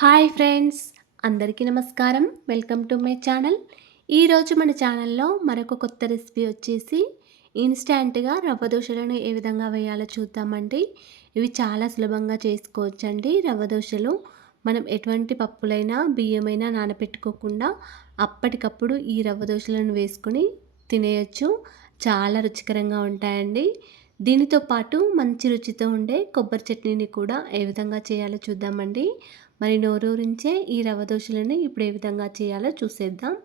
Hi friends అందరికీ నమస్కారం. Welcome to my channel. ఈరోజు మన ఛానల్లో మరొక కొత్త రెసిపీ వచ్చేసి ఇన్స్టాంట్గా రవ్వ దోశలను ఏ విధంగా వేయాలో చూద్దామండి. ఇవి చాలా సులభంగా చేసుకోవచ్చండి. రవ్వ దోశలు మనం ఎటువంటి పప్పులైనా బియ్యమైనా నానబెట్టుకోకుండా అప్పటికప్పుడు ఈ రవ్వ దోశలను వేసుకొని తినేయచ్చు. చాలా రుచికరంగా ఉంటాయండి. దీనితో పాటు మంచి రుచితో ఉండే కొబ్బరి చట్నీని కూడా ఏ విధంగా చేయాలో చూద్దామండి. మరి నోరూరించే ఈ రవ్వ దోశలను ఇప్పుడు ఏ విధంగా చేయాలో చూసేద్దాం.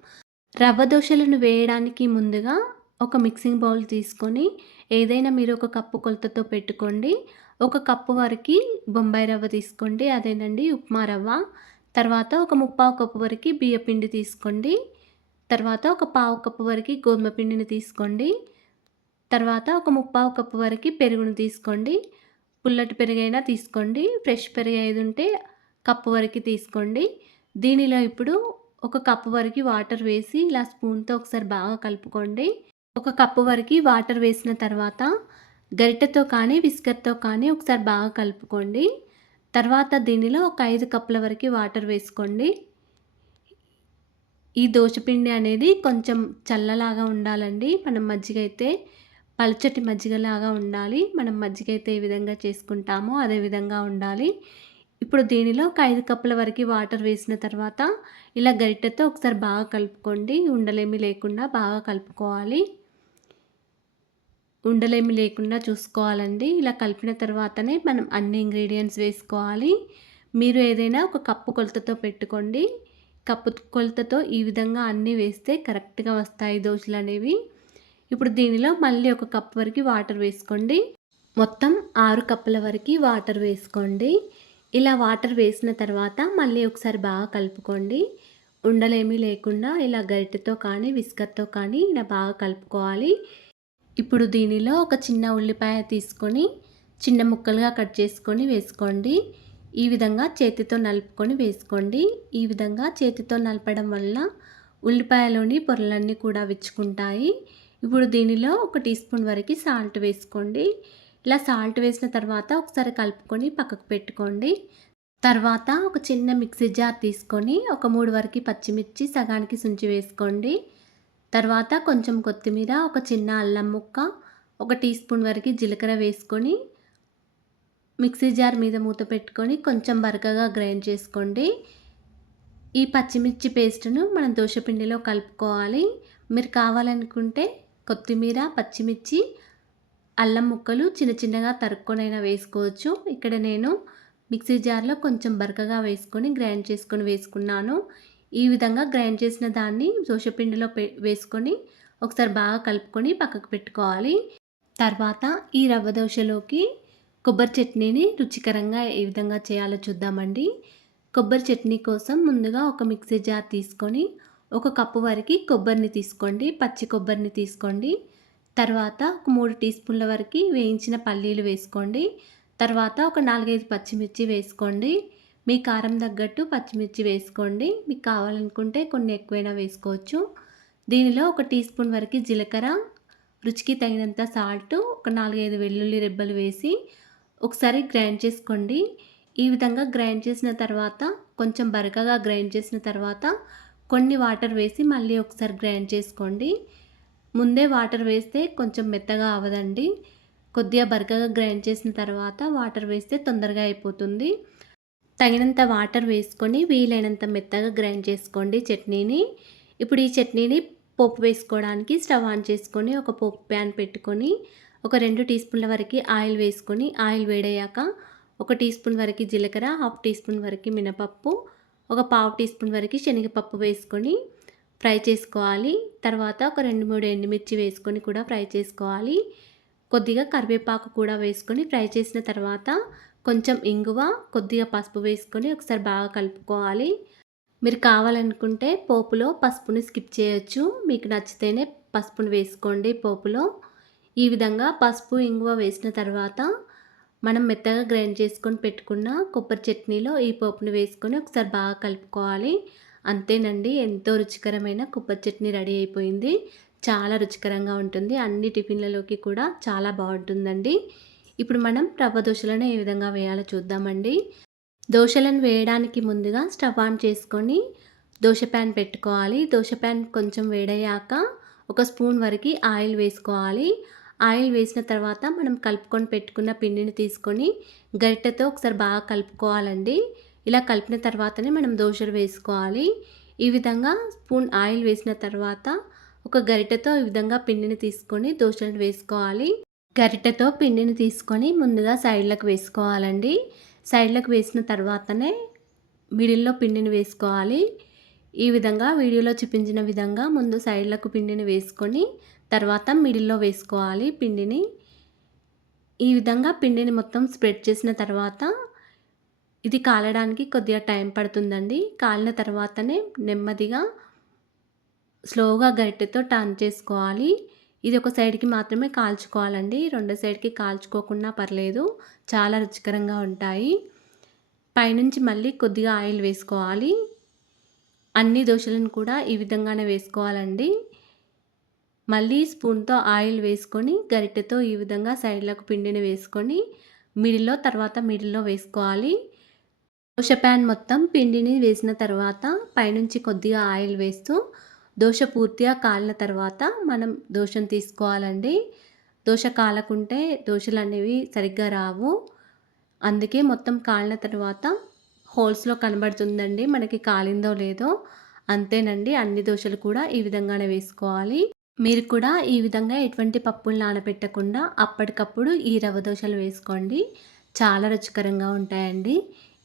రవ్వ దోశలను వేయడానికి ముందుగా ఒక మిక్సింగ్ బౌల్ తీసుకొని ఏదైనా మీరు ఒక కప్పు కొలతతో పెట్టుకోండి. ఒక కప్పు వరకు బొంబాయి రవ్వ తీసుకోండి అదేనండి ఉప్మా రవ్వ. తర్వాత ఒక ముప్పావు కప్పు వరకు బియ్య పిండి తీసుకోండి. తర్వాత ఒక పావు కప్పు వరకు గోధుమ పిండిని తీసుకోండి. తర్వాత ఒక ముప్పావు కప్పు వరకు పెరుగును తీసుకోండి. పుల్లటి పెరుగైనా తీసుకోండి. ఫ్రెష్ పెరుగు ఏది ఉంటే కప్పు వరకు తీసుకోండి. దీనిలో ఇప్పుడు ఒక కప్పు వరకు వాటర్ వేసి ఇలా స్పూన్తో ఒకసారి బాగా కలుపుకోండి. ఒక కప్పు వరకు వాటర్ వేసిన తర్వాత గరిటెతో కానీ విస్కర్తో కానీ ఒకసారి బాగా కలుపుకోండి. తర్వాత దీనిలో ఒక ఐదు కప్పుల వరకు వాటర్ వేసుకోండి. ఈ దోశపిండి అనేది కొంచెం చల్లలాగా ఉండాలండి. మనం మజ్జిగ అయితే పలుచటి మజ్జిగలాగా ఉండాలి. మనం మజ్జిగ అయితే ఏ విధంగా చేసుకుంటామో అదే విధంగా ఉండాలి. ఇప్పుడు దీనిలో ఒక ఐదు కప్పుల వరకు వాటర్ వేసిన తర్వాత ఇలా గరిటెతో ఒకసారి బాగా కలుపుకోండి. ఉండలేమి లేకుండా బాగా కలుపుకోవాలి. ఉండలేమి లేకుండా చూసుకోవాలండి. ఇలా కలిపిన తర్వాతనే మనం అన్ని ఇంగ్రీడియంట్స్ వేసుకోవాలి. మీరు ఏదైనా ఒక కప్పు కొలతతో పెట్టుకోండి. కప్పు కొలతతో ఈ విధంగా అన్నీ వేస్తే కరెక్ట్గా వస్తాయి దోశలు అనేవి. ఇప్పుడు దీనిలో మళ్ళీ ఒక కప్ వరకు వాటర్ వేసుకోండి. మొత్తం ఆరు కప్పుల వరకు వాటర్ వేసుకోండి. ఇలా వాటర్ వేసిన తర్వాత మళ్ళీ ఒకసారి బాగా కలుపుకోండి. ఉండలేమీ లేకుండా ఇలా గరిటెతో కానీ విస్కర్తో కానీ ఇలా బాగా కలుపుకోవాలి. ఇప్పుడు దీనిలో ఒక చిన్న ఉల్లిపాయ తీసుకొని చిన్న ముక్కలుగా కట్ చేసుకొని వేసుకోండి. ఈ విధంగా చేతితో నలుపుకొని వేసుకోండి. ఈ విధంగా చేతితో నలపడం వల్ల ఉల్లిపాయలోని పొరలన్నీ కూడా విచ్చుకుంటాయి. ఇప్పుడు దీనిలో ఒక టీ స్పూన్ వరకు సాల్ట్ వేసుకోండి. ఇలా సాల్ట్ వేసిన తర్వాత ఒకసారి కలుపుకొని పక్కకు పెట్టుకోండి. తర్వాత ఒక చిన్న మిక్సీ జార్ తీసుకొని ఒక మూడు వరకు పచ్చిమిర్చి సగానికి సుంచి వేసుకోండి. తర్వాత కొంచెం కొత్తిమీర ఒక చిన్న అల్లం ముక్క ఒక టీ స్పూన్ వరకు జీలకర్ర వేసుకొని మిక్సీ జార్ మీద మూత పెట్టుకొని కొంచెం బరకగా గ్రైండ్ చేసుకోండి. ఈ పచ్చిమిర్చి పేస్ట్ను మనం దోశపిండిలో కలుపుకోవాలి. మీరు కావాలనుకుంటే కొత్తిమీర పచ్చిమిర్చి అల్లం ముక్కలు చిన్న చిన్నగా తరుక్కొనైనా వేసుకోవచ్చు. ఇక్కడ నేను మిక్సీ జార్లో కొంచెం బరకగా వేసుకొని గ్రైండ్ చేసుకొని వేసుకున్నాను. ఈ విధంగా గ్రైండ్ చేసిన దాన్ని దోశపిండిలో వేసుకొని ఒకసారి బాగా కలుపుకొని పక్కకు పెట్టుకోవాలి. తర్వాత ఈ రవ్వ దోశలోకి కొబ్బరి చట్నీని రుచికరంగా ఏ విధంగా చేయాలో చూద్దామండి. కొబ్బరి చట్నీ కోసం ముందుగా ఒక మిక్సీ జార్ తీసుకొని ఒక కప్పు వరకు కొబ్బరిని తీసుకోండి. పచ్చి కొబ్బరిని తీసుకోండి. తర్వాత ఒక మూడు టీ స్పూన్ల వరకు వేయించిన పల్లీలు వేసుకోండి. తర్వాత ఒక నాలుగైదు పచ్చిమిర్చి వేసుకోండి. మీ కారం తగ్గట్టు పచ్చిమిర్చి వేసుకోండి. మీకు కావాలనుకుంటే కొన్ని ఎక్కువైనా వేసుకోవచ్చు. దీనిలో ఒక టీ స్పూన్ వరకు జీలకర్ర రుచికి తగినంత సాల్ట్ ఒక నాలుగైదు వెల్లుల్లి రెబ్బలు వేసి ఒకసారి గ్రైండ్ చేసుకోండి. ఈ విధంగా గ్రైండ్ చేసిన తర్వాత కొంచెం బరకగా గ్రైండ్ చేసిన తర్వాత కొన్ని వాటర్ వేసి మళ్ళీ ఒకసారి గ్రైండ్ చేసుకోండి. ముందే వాటర్ వేస్తే కొంచెం మెత్తగా అవ్వదండి కొద్దిగా బరకగా గ్రైండ్ చేసిన తర్వాత వాటర్ వేస్తే తొందరగా అయిపోతుంది. తగినంత వాటర్ వేసుకొని వీలైనంత మెత్తగా గ్రైండ్ చేసుకోండి చట్నీని. ఇప్పుడు ఈ చట్నీని పోపు వేసుకోవడానికి స్టవ్ ఆన్ చేసుకొని ఒక పోపు ప్యాన్ పెట్టుకొని ఒక రెండు టీ స్పూన్ల వరకు ఆయిల్ వేసుకొని ఆయిల్ వేడయ్యాక ఒక టీ స్పూన్ వరకు జీలకర్ర హాఫ్ టీ స్పూన్ వరకు మినపప్పు ఒక పావు టీ స్పూన్ వరకు శనగపప్పు వేసుకొని ఫ్రై చేసుకోవాలి. తర్వాత ఒక రెండు మూడు ఎండుమిర్చి వేసుకొని కూడా ఫ్రై చేసుకోవాలి. కొద్దిగా కరివేపాకు కూడా వేసుకొని ఫ్రై చేసిన తర్వాత కొంచెం ఇంగువ కొద్దిగా పసుపు వేసుకొని ఒకసారి బాగా కలుపుకోవాలి. మీరు కావాలనుకుంటే పోపులో పసుపుని స్కిప్ చేయొచ్చు. మీకు నచ్చితేనే పసుపుని వేసుకోండి పోపులో. ఈ విధంగా పసుపు ఇంగువ వేసిన తర్వాత మనం మెత్తగా గ్రైండ్ చేసుకొని పెట్టుకున్న కొబ్బరి చట్నీలో ఈ పోపుని వేసుకొని ఒకసారి బాగా కలుపుకోవాలి. అంతేనండి ఎంతో రుచికరమైన కుప్ప చట్నీ రెడీ అయిపోయింది. చాలా రుచికరంగా ఉంటుంది. అన్ని టిఫిన్లలోకి కూడా చాలా బాగుంటుందండి. ఇప్పుడు మనం రవ్వ దోశలను ఏ విధంగా వేయాలో చూద్దామండి. దోశలను వేయడానికి ముందుగా స్టవ్ ఆన్ చేసుకొని దోశ ప్యాన్ పెట్టుకోవాలి. దోశ ప్యాన్ కొంచెం వేడయ్యాక ఒక స్పూన్ వరకు ఆయిల్ వేసుకోవాలి. ఆయిల్ వేసిన తర్వాత మనం కలుపుకొని పెట్టుకున్న పిండిని తీసుకొని గరిటెతో ఒకసారి బాగా కలుపుకోవాలండి. ఇలా కలిపిన తర్వాతనే మనం దోశలు వేసుకోవాలి. ఈ విధంగా స్పూన్ ఆయిల్ వేసిన తర్వాత ఒక గరిటెతో ఈ విధంగా పిండిని తీసుకొని దోశలు వేసుకోవాలి. గరిటెతో పిండిని తీసుకొని ముందుగా సైడ్లకు వేసుకోవాలండి. సైడ్లకు వేసిన తర్వాతనే మిడిల్లో పిండిని వేసుకోవాలి. ఈ విధంగా వీడియోలో చూపించిన విధంగా ముందు సైడ్లకు పిండిని వేసుకొని తర్వాత మిడిల్లో వేసుకోవాలి పిండిని. ఈ విధంగా పిండిని మొత్తం స్ప్రెడ్ చేసిన తర్వాత ఇది కాలడానికి కొద్దిగా టైం పడుతుందండి. కాలిన తర్వాతనే నెమ్మదిగా స్లోగా గరిటెతో టర్న్ చేసుకోవాలి. ఇది ఒక సైడ్కి మాత్రమే కాల్చుకోవాలండి. రెండో సైడ్కి కాల్చుకోకుండా పర్లేదు. చాలా రుచికరంగా ఉంటాయి. పైనుంచి మళ్ళీ కొద్దిగా ఆయిల్ వేసుకోవాలి. అన్ని దోశలను కూడా ఈ విధంగానే వేసుకోవాలండి. మళ్ళీ స్పూన్తో ఆయిల్ వేసుకొని గరిటెతో ఈ విధంగా సైడ్లకు పిండిని వేసుకొని మిడిల్లో తర్వాత మిడిల్లో వేసుకోవాలి. దోశ ప్యాన్ మొత్తం పిండిని వేసిన తర్వాత పైనుంచి కొద్దిగా ఆయిల్ వేస్తూ దోశ పూర్తిగా కాలిన తర్వాత మనం దోశను తీసుకోవాలండి. దోశ కాలకుంటే దోశలు అనేవి సరిగ్గా రావు. అందుకే మొత్తం కాలిన తర్వాత హోల్స్లో కనబడుతుందండి. మనకి కాలిందో లేదో అంతేనండి. అన్ని దోశలు కూడా ఈ విధంగానే వేసుకోవాలి. మీరు కూడా ఈ విధంగా ఎటువంటి పప్పులు నానబెట్టకుండా అప్పటికప్పుడు ఈ రవ్వ దోశలు వేసుకోండి. చాలా రుచికరంగా ఉంటాయండి.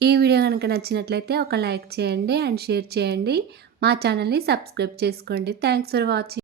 ఈ వీడియో కనుక నచ్చినట్లయితే ఒక లైక్ చేయండి అండ్ షేర్ చేయండి. మా ఛానల్ని సబ్స్క్రైబ్ చేసుకోండి. Thanks for watching